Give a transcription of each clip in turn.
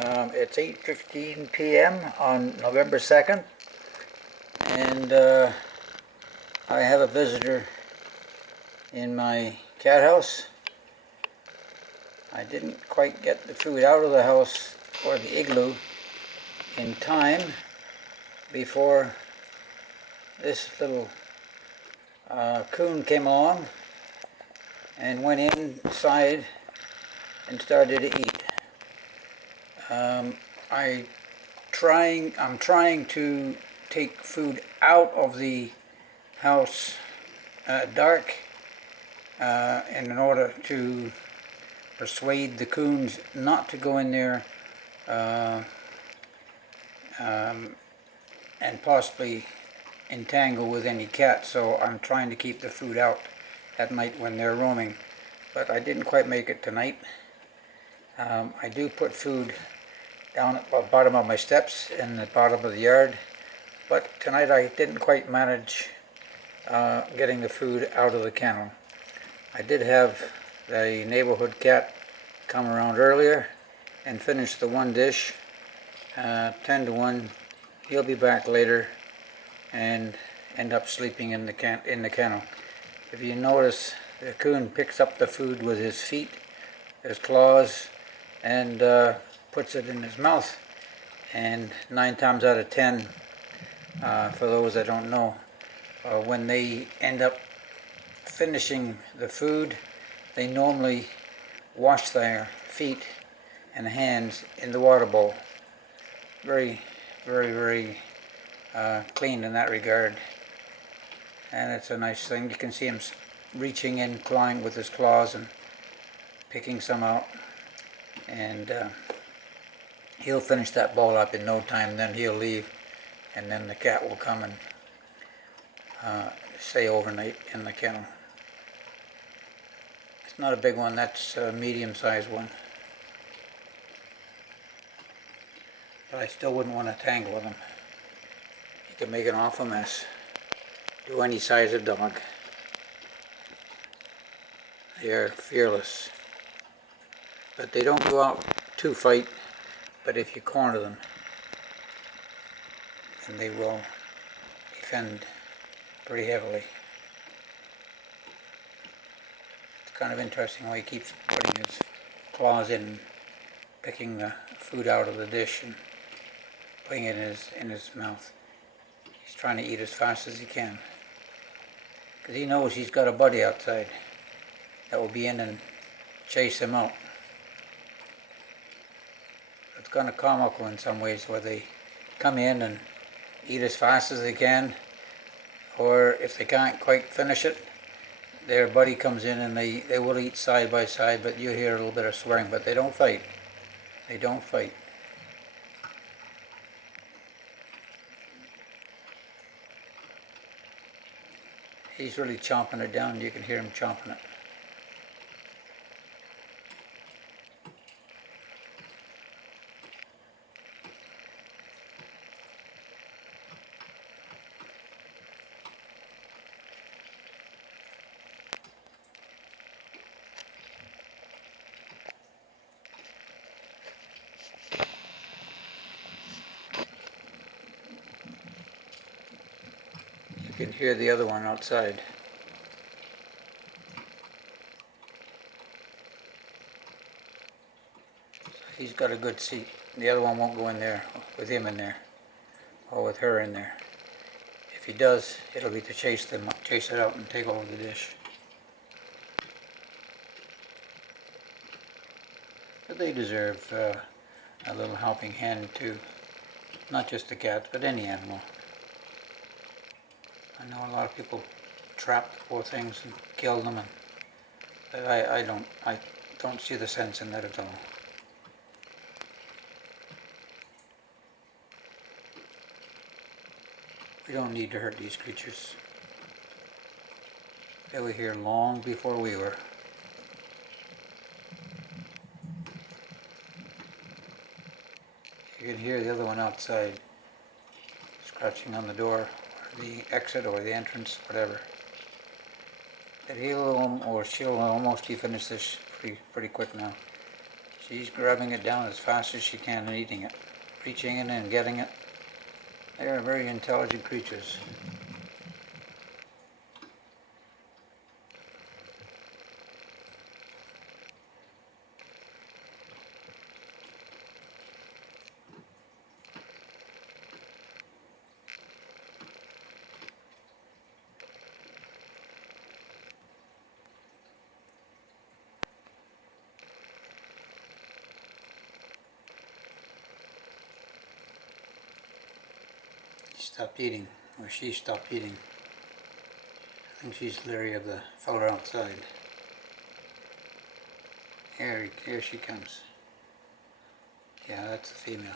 It's 8:15 p.m. on November 2nd, and I have a visitor in my cat house. I didn't quite get the food out of the house or the igloo in time before this little coon came along and went inside and started to eat. I'm trying to take food out of the house dark in order to persuade the coons not to go in there and possibly entangle with any cats. So I'm trying to keep the food out at night when they're roaming, but I didn't quite make it tonight. I do put food down at the bottom of my steps in the bottom of the yard, but tonight I didn't quite manage getting the food out of the kennel. I did have the neighborhood cat come around earlier and finish the one dish, 10 to 1. He'll be back later and end up sleeping in the kennel. If you notice, the coon picks up the food with his feet, his claws, and puts it in his mouth. And 9 times out of 10, for those that don't know, when they end up finishing the food, they normally wash their feet and hands in the water bowl. Very, very, very clean in that regard. And it's a nice thing. You can see him reaching in, clawing with his claws and picking some out. And he'll finish that bowl up in no time, then he'll leave, and then the cat will come and stay overnight in the kennel. It's not a big one, that's a medium-sized one. But I still wouldn't want to tangle with him. He could make an awful mess. Do any size of dog. They are fearless. But they don't go out to fight, but if you corner them, then they will defend pretty heavily. It's kind of interesting how he keeps putting his claws in, picking the food out of the dish and putting it in his mouth. He's trying to eat as fast as he can, because he knows he's got a buddy outside that will be in and chase him out. It's kind of comical in some ways, where they come in and eat as fast as they can, or if they can't quite finish it, their buddy comes in and they will eat side by side, but you hear a little bit of swearing, but they don't fight. They don't fight. He's really chomping it down. You can hear him chomping it. You can hear the other one outside. He's got a good seat. The other one won't go in there with him in there, or with her in there. If he does, it'll be to chase it out and take over the dish. But they deserve a little helping hand too. Not just the cats, but any animal. I know a lot of people trap the poor things and kill them, but I don't see the sense in that at all. We don't need to hurt these creatures. They were here long before we were. You can hear the other one outside, scratching on the door, or the exit, or the entrance, whatever. But he'll or she'll almost finish this pretty quick now. She's grabbing it down as fast as she can and eating it, reaching in and getting it. They are very intelligent creatures. She stopped eating, or she stopped eating. I think she's leery of the fella outside. Here she comes. Yeah, that's the female.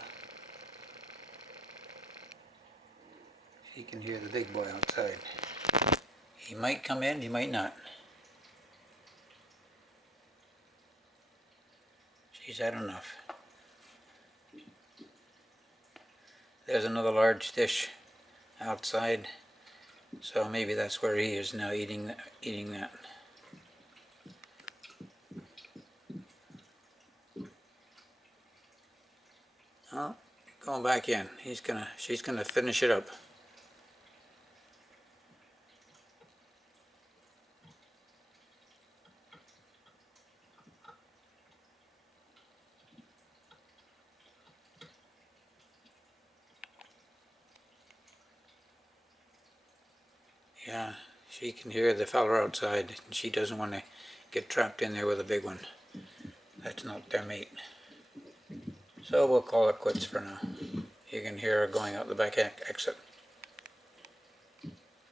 She can hear the big boy outside. He might come in, he might not. She's had enough. There's another large fish outside, so maybe that's where he is now eating that. Oh, going back in. She's gonna finish it up. Yeah, she can hear the fella outside, and she doesn't want to get trapped in there with a big one. That's not their mate. So we'll call it quits for now. You can hear her going out the back exit.